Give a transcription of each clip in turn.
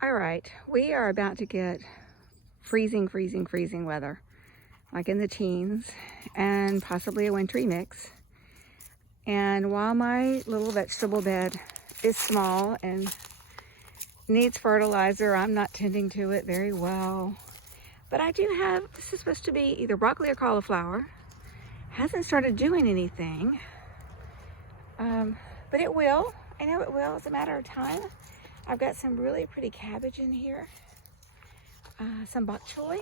All right, we are about to get freezing weather, like in the teens, and possibly a wintry mix. And while my little vegetable bed is small and needs fertilizer, I'm not tending to it very well. But I do have, this is supposed to be either broccoli or cauliflower. Hasn't started doing anything, but it will. I know it will. It's a matter of time. I've got some really pretty cabbage in here. Some bok choy.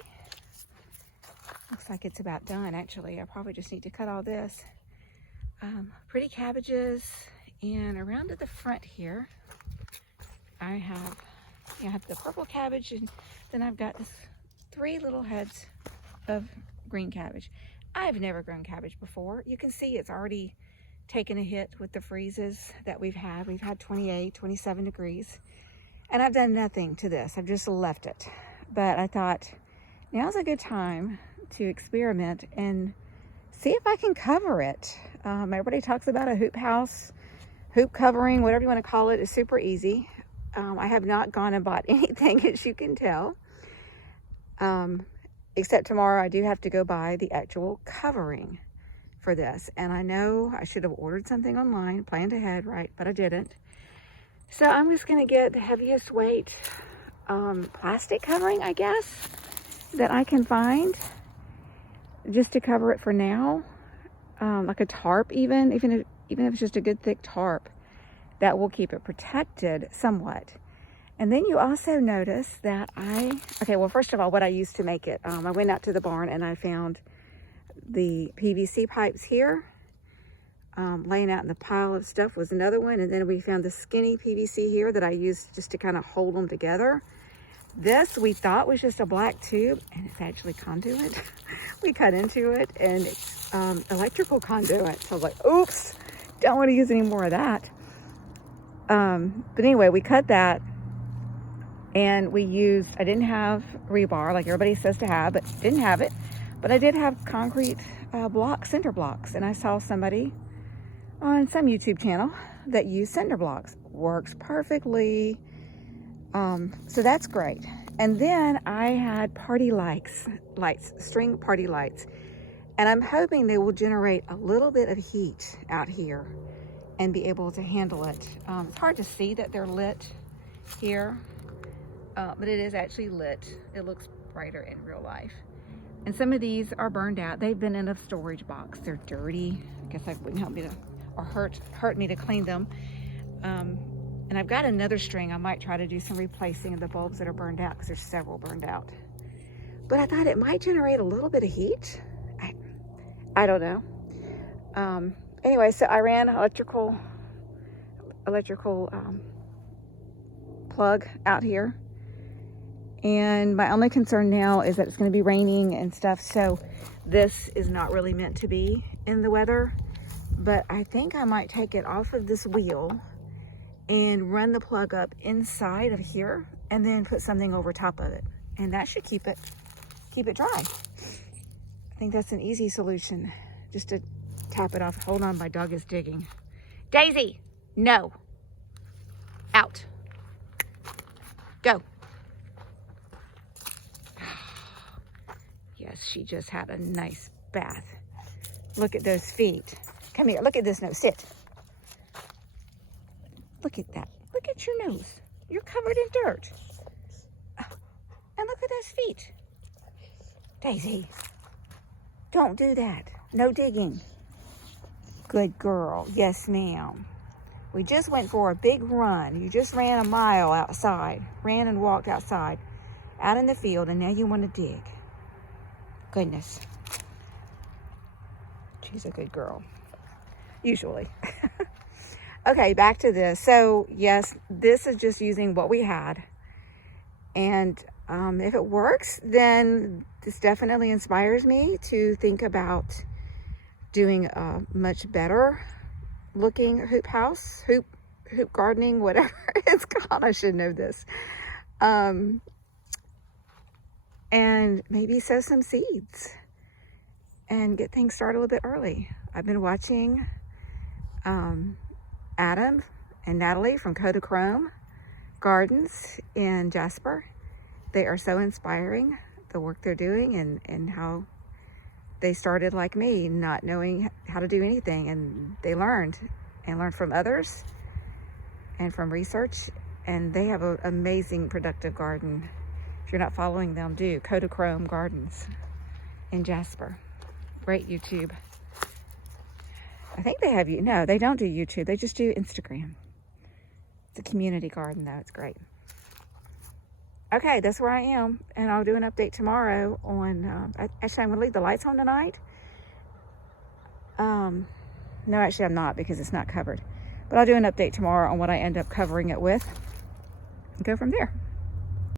Looks like it's about done, actually. I probably just need to cut all this. Pretty cabbages. And around to the front here, I have the purple cabbage, and then I've got this 3 little heads of green cabbage. I've never grown cabbage before. You can see it's already taken a hit with the freezes that we've had. We've had 28, 27 degrees. And I've done nothing to this. I've just left it. But I thought, now's a good time to experiment and see if I can cover it. Everybody talks about a hoop house, hoop covering, whatever you want to call it. Is super easy. I have not gone and bought anything, as you can tell. Except tomorrow I do have to go buy the actual covering for this. And I know I should have ordered something online, planned ahead, right? But I didn't. So I'm just going to get the heaviest weight plastic covering, I guess, that I can find, just to cover it for now. Like a tarp, even if it's just a good thick tarp, that will keep it protected somewhat. And then you also notice that well, first of all, what I used to make it, I went out to the barn and I found the PVC pipes here. Laying out in the pile of stuff was another one. And then we found the skinny PVC here that I used just to kind of hold them together. This we thought was just a black tube, and it's actually conduit. We cut into it, and it's electrical conduit. So I was like, oops, don't want to use any more of that. But anyway, we cut that, and we used, I didn't have rebar like everybody says to have, but didn't have it. But I did have concrete blocks, cinder blocks, and I saw somebody on some YouTube channel that used cinder blocks. Works perfectly. So that's great. And then I had party lights, string party lights. And I'm hoping they will generate a little bit of heat out here and be able to handle it. It's hard to see that they're lit here, but it is actually lit. It looks brighter in real life. And some of these are burned out. They've been in a storage box. They're dirty. I guess that wouldn't help me to, or hurt me to clean them. And I've got another string. I might try to do some replacing of the bulbs that are burned out, because there's several burned out. But I thought it might generate a little bit of heat. I don't know. Anyway, so I ran electrical plug out here. And my only concern now is that it's going to be raining and stuff. So this is not really meant to be in the weather. But I think I might take it off of this wheel and run the plug up inside of here, and then put something over top of it. And that should keep it dry. I think that's an easy solution, just to tap it off. Hold on, my dog is digging. Daisy, no. Out. Go. Yes, she just had a nice bath. Look at those feet. Come here, look at this nose, sit. Look at that. Look at your nose. You're covered in dirt. And look at those feet. Daisy, don't do that. No digging. Good girl. Yes, ma'am. We just went for a big run. You just ran a mile outside. Ran and walked outside. Out in the field, and now you want to dig. Goodness. She's a good girl. Usually. Okay, back to this. So yes, this is just using what we had. And if it works, then this definitely inspires me to think about doing a much better looking hoop house, hoop gardening, whatever it's called. I should know this. And maybe sow some seeds and get things started a little bit early. I've been watching Adam and Natalie from Kodachrome gardens in Jasper. They are so inspiring, the work they're doing, and how they started like me, not knowing how to do anything, and they learned from others and from research, and they have an amazing productive garden. If you're not following them, do. Kodachrome Gardens in Jasper. Great YouTube. I think they have, no, they don't do YouTube. They just do Instagram. It's a community garden though. It's great. Okay, that's where I am. And I'll do an update tomorrow on, actually I'm gonna leave the lights on tonight. No, actually I'm not, because it's not covered. But I'll do an update tomorrow on what I end up covering it with and go from there.